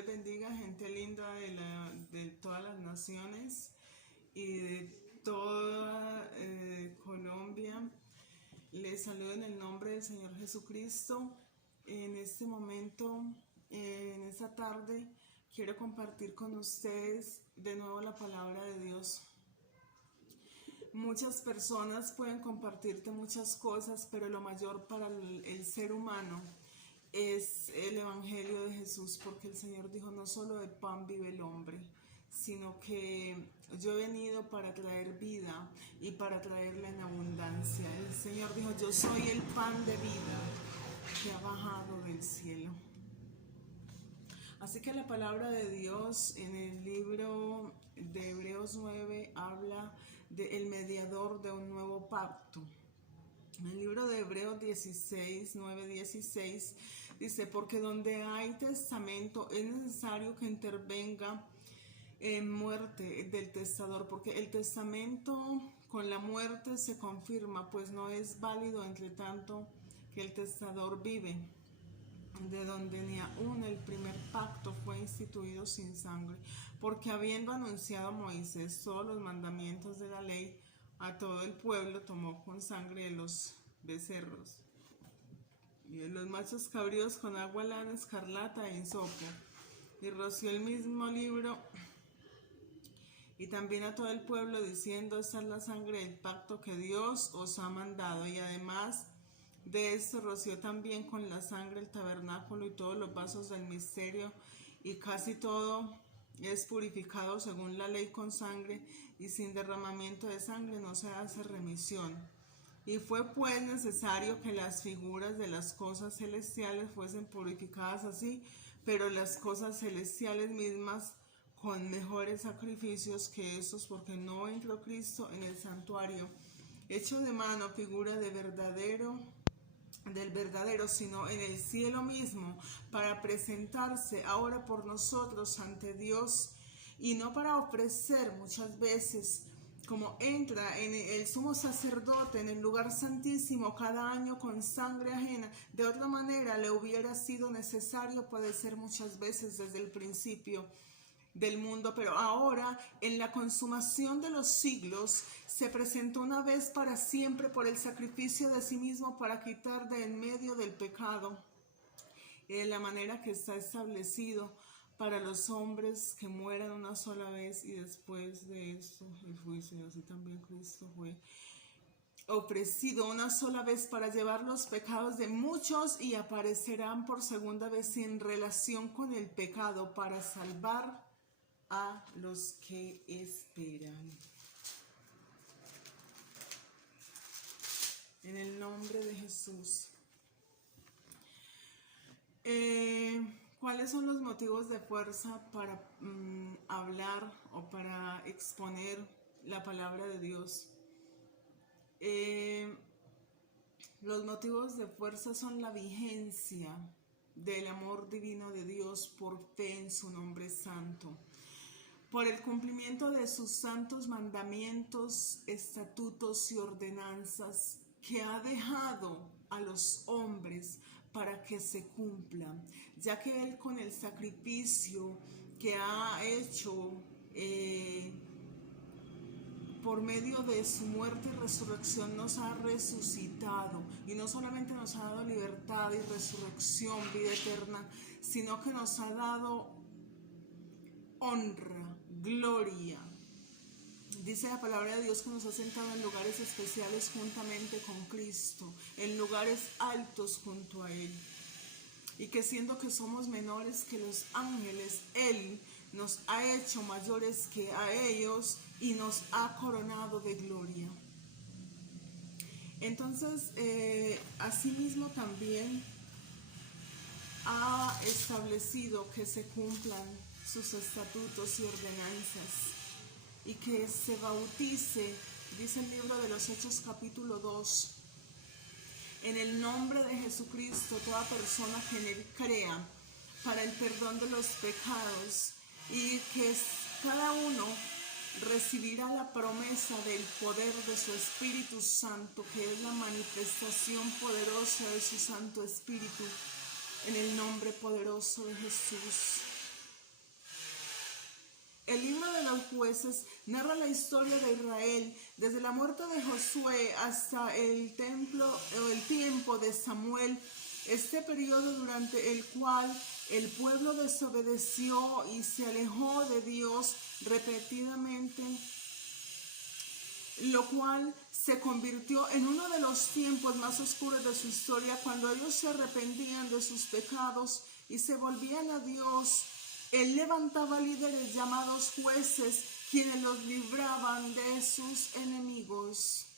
les bendiga, gente linda de todas las naciones y de toda Colombia. Les saludo en el nombre del Señor Jesucristo. En este momento, en esta tarde, quiero compartir con ustedes de nuevo la palabra de Dios. Muchas personas pueden compartirte muchas cosas, pero lo mayor para el ser humano es el Evangelio de Jesús, porque el Señor dijo: no solo de pan vive el hombre, sino que yo he venido para traer vida y para traerla en abundancia. El Señor dijo: yo soy el pan de vida que ha bajado del cielo. Así que la palabra de Dios en el libro de Hebreos 9 habla del mediador de un nuevo pacto. En el libro de Hebreos 9:16 dice: porque donde hay testamento es necesario que intervenga en muerte del testador, porque el testamento con la muerte se confirma, pues no es válido entre tanto que el testador vive, de donde ni aún el primer pacto fue instituido sin sangre, porque habiendo anunciado Moisés todos los mandamientos de la ley a todo el pueblo, tomó con sangre de los becerros y de los machos cabríos con agua, lana, escarlata e hisopo, y roció el mismo libro y también a todo el pueblo, diciendo: esta es la sangre del pacto que Dios os ha mandado. Y además de esto roció también con la sangre el tabernáculo y todos los vasos del misterio, y casi todo es purificado según la ley con sangre, y sin derramamiento de sangre no se hace remisión. Y fue pues necesario que las figuras de las cosas celestiales fuesen purificadas así, pero las cosas celestiales mismas con mejores sacrificios que estos, porque no entró Cristo en el santuario hecho de mano, figura del verdadero, sino en el cielo mismo, para presentarse ahora por nosotros ante Dios, y no para ofrecer muchas veces, como entra en el sumo sacerdote en el lugar santísimo cada año con sangre ajena. De otra manera le hubiera sido necesario padecer muchas veces desde el principio del mundo, pero ahora, en la consumación de los siglos, se presentó una vez para siempre por el sacrificio de sí mismo para quitar de en medio del pecado, de la manera que está establecido para los hombres que mueran una sola vez, y después de esto el juicio. Así también Cristo fue ofrecido una sola vez para llevar los pecados de muchos, y aparecerán por segunda vez en relación con el pecado para salvar a los que esperan. En el nombre de Jesús. ¿Cuáles son los motivos de fuerza para hablar o para exponer la palabra de Dios? Los motivos de fuerza son la vigencia del amor divino de Dios por fe en su nombre santo, por el cumplimiento de sus santos mandamientos, estatutos y ordenanzas que ha dejado a los hombres para que se cumplan, ya que Él, con el sacrificio que ha hecho por medio de su muerte y resurrección, nos ha resucitado, y no solamente nos ha dado libertad y resurrección, vida eterna, sino que nos ha dado honra, gloria. Dice la palabra de Dios que nos ha sentado en lugares especiales juntamente con Cristo, en lugares altos junto a Él, y que siendo que somos menores que los ángeles, Él nos ha hecho mayores que a ellos y nos ha coronado de gloria. Entonces, asimismo también ha establecido que se cumplan sus estatutos y ordenanzas, y que se bautice, dice el libro de los Hechos capítulo 2, en el nombre de Jesucristo toda persona que en Él crea, para el perdón de los pecados, y que cada uno recibirá la promesa del poder de su Espíritu Santo, que es la manifestación poderosa de su Santo Espíritu, en el nombre poderoso de Jesús. El libro de los Jueces narra la historia de Israel desde la muerte de Josué hasta el tiempo de Samuel. Este periodo durante el cual el pueblo desobedeció y se alejó de Dios repetidamente, lo cual se convirtió en uno de los tiempos más oscuros de su historia, cuando ellos se arrepentían de sus pecados y se volvían a Dios. Él levantaba líderes llamados jueces, quienes los libraban de sus enemigos.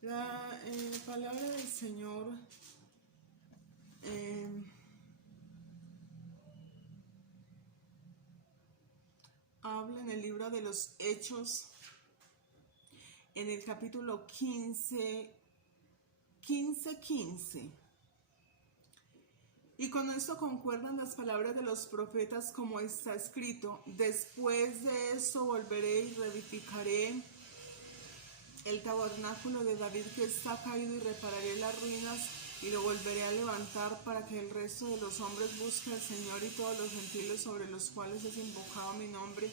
La palabra del Señor habla en el libro de los Hechos, en el capítulo 15. Y con esto concuerdan las palabras de los profetas, como está escrito: después de eso volveré y reedificaré el tabernáculo de David que está caído, y repararé las ruinas y lo volveré a levantar, para que el resto de los hombres busque al Señor, y todos los gentiles sobre los cuales es invocado mi nombre,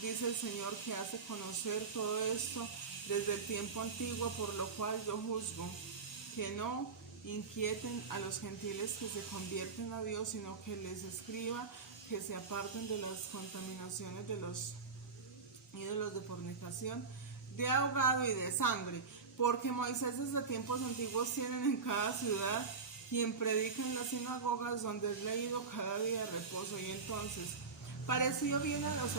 dice el Señor, que hace conocer todo esto desde el tiempo antiguo, por lo cual yo juzgo que no inquieten a los gentiles que se convierten a Dios, sino que les escriba que se aparten de las contaminaciones de los ídolos de fornicación, de ahogado y de sangre, porque Moisés desde tiempos antiguos tienen en cada ciudad quien predica en las sinagogas, donde es leído cada día de reposo. Y entonces pareció bien a los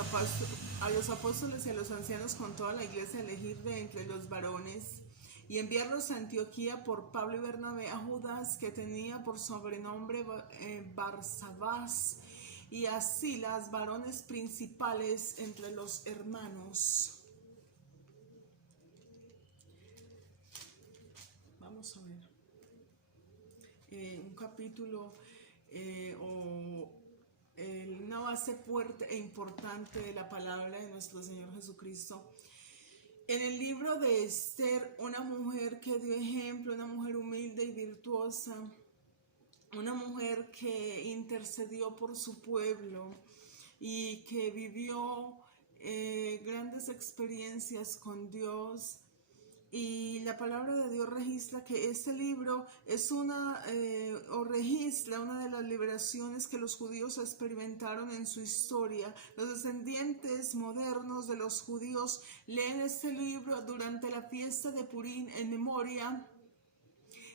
apóstoles y a los ancianos con toda la iglesia elegir de entre los varones y enviarlos a Antioquía por Pablo y Bernabé a Judas, que tenía por sobrenombre Barsabás, y a Silas, varones principales entre los hermanos. Vamos a ver un capítulo una base fuerte e importante de la palabra de nuestro Señor Jesucristo. En el libro de Esther, una mujer que dio ejemplo, una mujer humilde y virtuosa, una mujer que intercedió por su pueblo y que vivió grandes experiencias con Dios. Y la palabra de Dios registra que este libro es registra una de las liberaciones que los judíos experimentaron en su historia. Los descendientes modernos de los judíos leen este libro durante la fiesta de Purim en memoria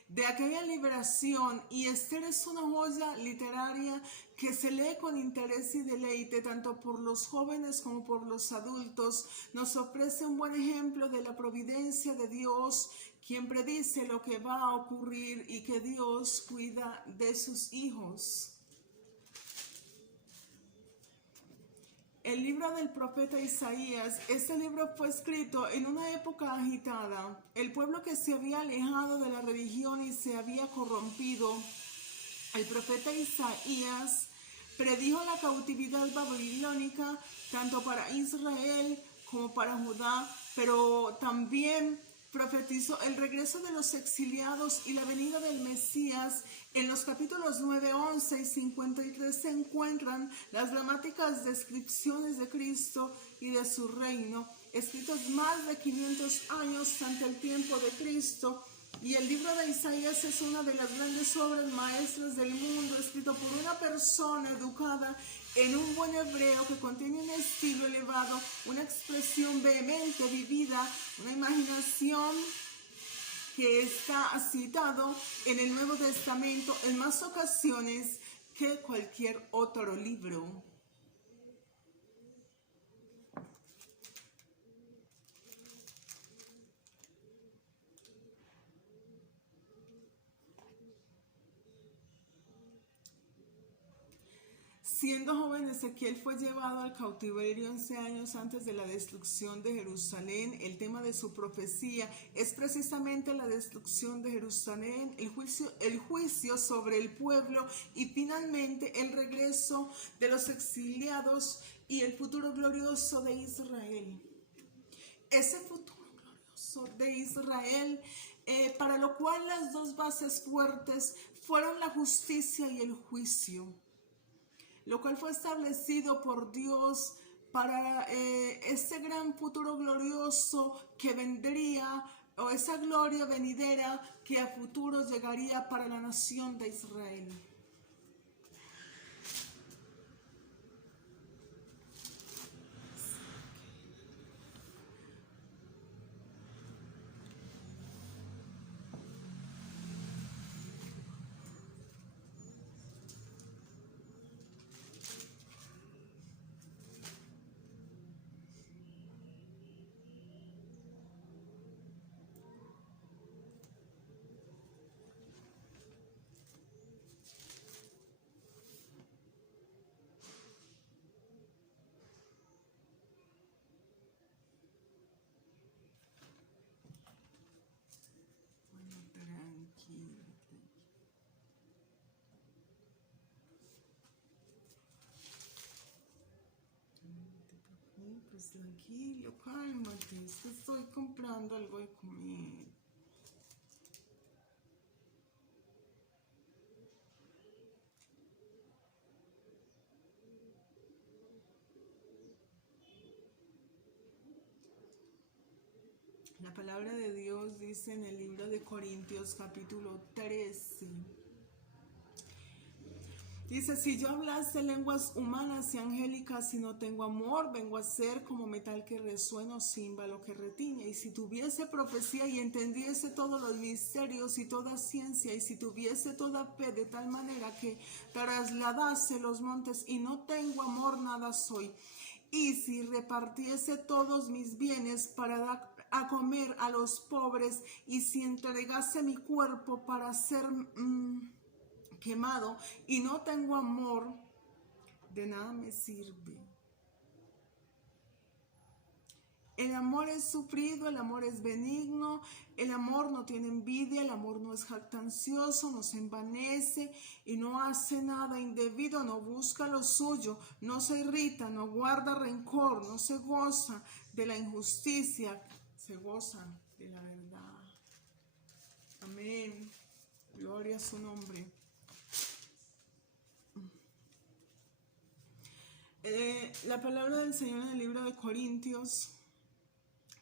de aquella liberación, y Esther es una joya literaria que se lee con interés y deleite tanto por los jóvenes como por los adultos. Nos ofrece un buen ejemplo de la providencia de Dios, quien predice lo que va a ocurrir y que Dios cuida de sus hijos. El libro del profeta Isaías. Este libro fue escrito en una época agitada. El pueblo que se había alejado de la religión y se había corrompido. El profeta Isaías predijo la cautividad babilónica tanto para Israel como para Judá, pero también profetizó el regreso de los exiliados y la venida del Mesías. En los capítulos 9, 11 y 53 se encuentran las dramáticas descripciones de Cristo y de su reino, escritos más de 500 años ante el tiempo de Cristo. Y el libro de Isaías es una de las grandes obras maestras del mundo, escrito por una persona educada en un buen hebreo, que contiene un estilo elevado, una expresión vehemente vivida, una imaginación que está citado en el Nuevo Testamento en más ocasiones que cualquier otro libro. Siendo joven, Ezequiel fue llevado al cautiverio 11 años antes de la destrucción de Jerusalén. El tema de su profecía es precisamente la destrucción de Jerusalén, el juicio sobre el pueblo y finalmente el regreso de los exiliados y el futuro glorioso de Israel. Ese futuro glorioso de Israel, para lo cual las dos bases fuertes fueron la justicia y el juicio, lo cual fue establecido por Dios para ese gran futuro glorioso que vendría, o esa gloria venidera que a futuro llegaría para la nación de Israel. Pues tranquilo, cálmate, es que estoy comprando algo de comer. La palabra de Dios dice en el libro de Corintios capítulo 13. Dice, si yo hablase lenguas humanas y angélicas y no tengo amor, vengo a ser como metal que resuena o címbalo que retiñe. Y si tuviese profecía y entendiese todos los misterios y toda ciencia, y si tuviese toda fe de tal manera que trasladase los montes y no tengo amor, nada soy. Y si repartiese todos mis bienes para dar a comer a los pobres, y si entregase mi cuerpo para ser quemado y no tengo amor, de nada me sirve. El amor es sufrido, el amor es benigno, el amor no tiene envidia, el amor no es jactancioso, no se envanece y no hace nada indebido, no busca lo suyo, no se irrita, no guarda rencor, no se goza de la injusticia, se goza de la verdad. Amén. Gloria a su nombre. La palabra del Señor en el libro de Corintios,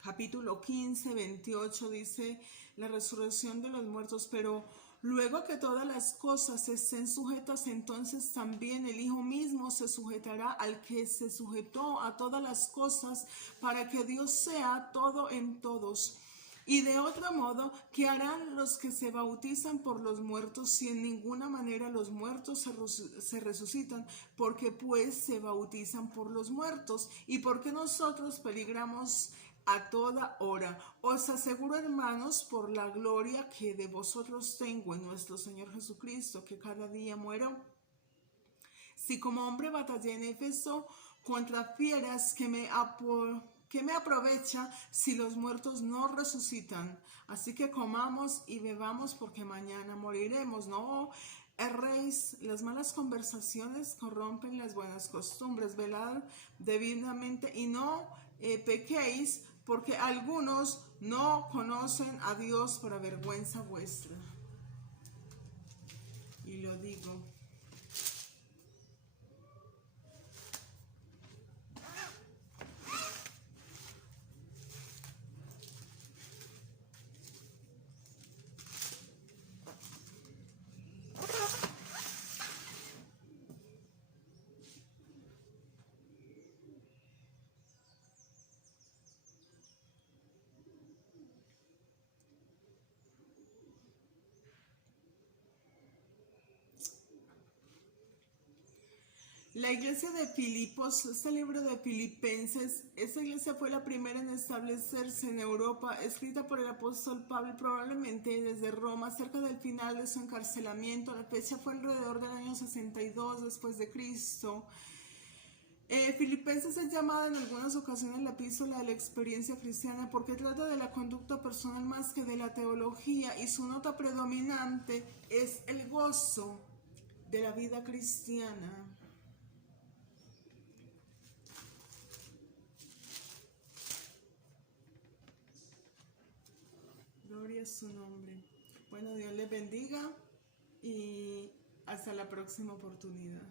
capítulo 15, 28, dice la resurrección de los muertos, pero luego que todas las cosas estén sujetas, entonces también el Hijo mismo se sujetará al que se sujetó a todas las cosas, para que Dios sea todo en todos. Y de otro modo, ¿qué harán los que se bautizan por los muertos, si en ninguna manera los muertos se resucitan? Porque pues se bautizan por los muertos, y porque nosotros peligramos a toda hora. Os aseguro, hermanos, por la gloria que de vosotros tengo en nuestro Señor Jesucristo, que cada día muero. Si como hombre batallé en Éfeso contra fieras, que me aprovecha si los muertos no resucitan? Así que comamos y bebamos, porque mañana moriremos. No erréis, las malas conversaciones corrompen las buenas costumbres. Velad debidamente y no pequéis, porque algunos no conocen a Dios para vergüenza vuestra. Y lo digo. La iglesia de Filipos, este libro de Filipenses, esta iglesia fue la primera en establecerse en Europa, escrita por el apóstol Pablo, probablemente desde Roma, cerca del final de su encarcelamiento. La fecha fue alrededor del año 62 después de Cristo. Filipenses es llamada en algunas ocasiones la epístola de la experiencia cristiana, porque trata de la conducta personal más que de la teología, y su nota predominante es el gozo de la vida cristiana. gloria es su nombre. Bueno, Dios les bendiga y hasta la próxima oportunidad.